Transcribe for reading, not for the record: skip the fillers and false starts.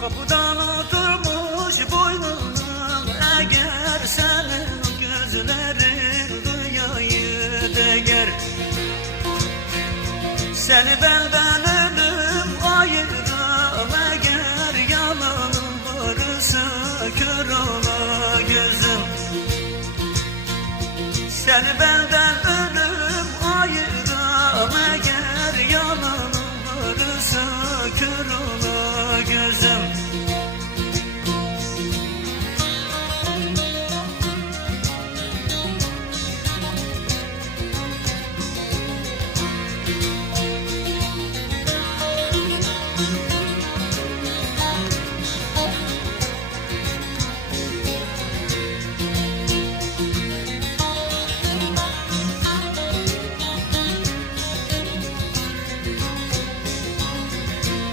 Kapıdan oturmuş boynundan, eğer senin gözlerin dünyayı değer. Seni benden